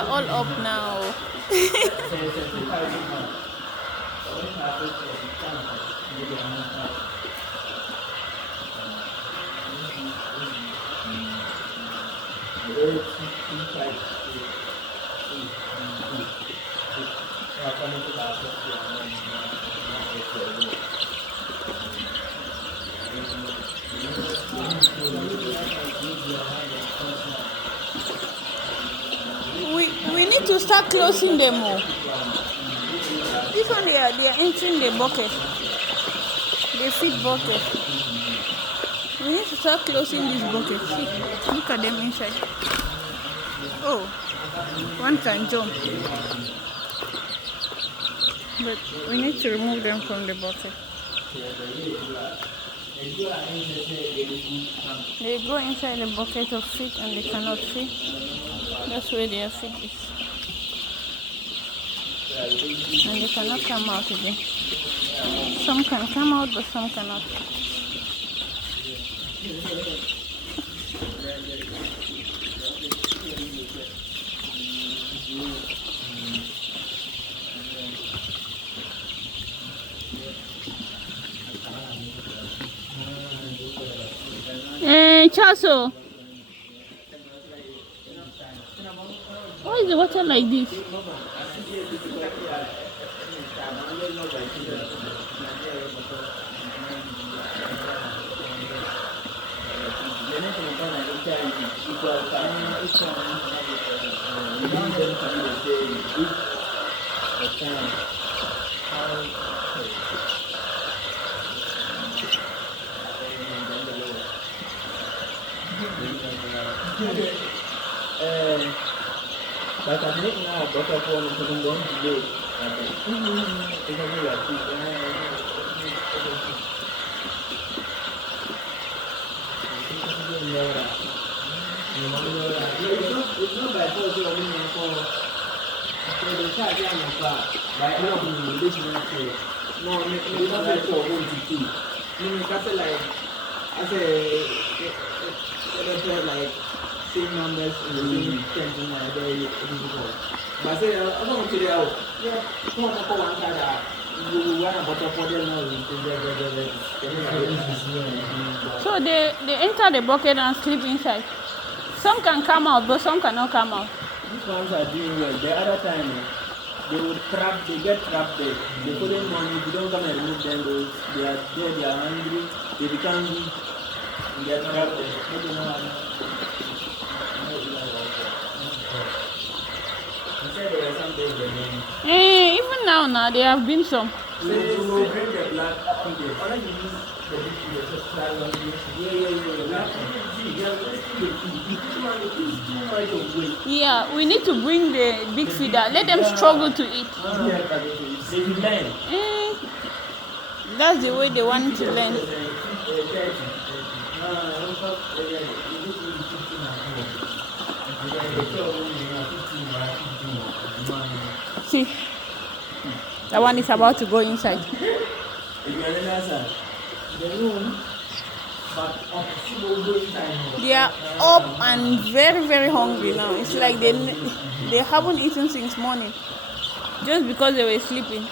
are all up now. We need to start closing them more. This one they are entering the bucket. The feed bucket. We need to start closing this bucket. See, look at them inside. Oh, one can jump. But we need to remove them from the bucket. They go inside the bucket of feed and they cannot feed. That's where their feed is. And they cannot come out again. Some can come out, but some cannot. Chaso, why is the water like this? But I think now butterfly is going to do. It's not by force or anything for the child by any of the relations. No, it's not like for one to two. Like I say, like same numbers in the same things in my day. But say, I'm going to tell you, yeah, come on, one side. So they enter the bucket and sleep inside. Some can come out, but some cannot come out. These ones are doing well. The other time, they get trapped there. They couldn't money. If you don't come and remove them, they are there, they are hungry, they become weak, and they are trapped there. Even now there have been some. So you will bring the black feeders. Yeah, we need to bring the big feeder. Let them struggle to eat. That's the way they want to learn. See, that one is about to go inside. They are up and very, very hungry now. It's like they haven't eaten since morning, just because they were sleeping.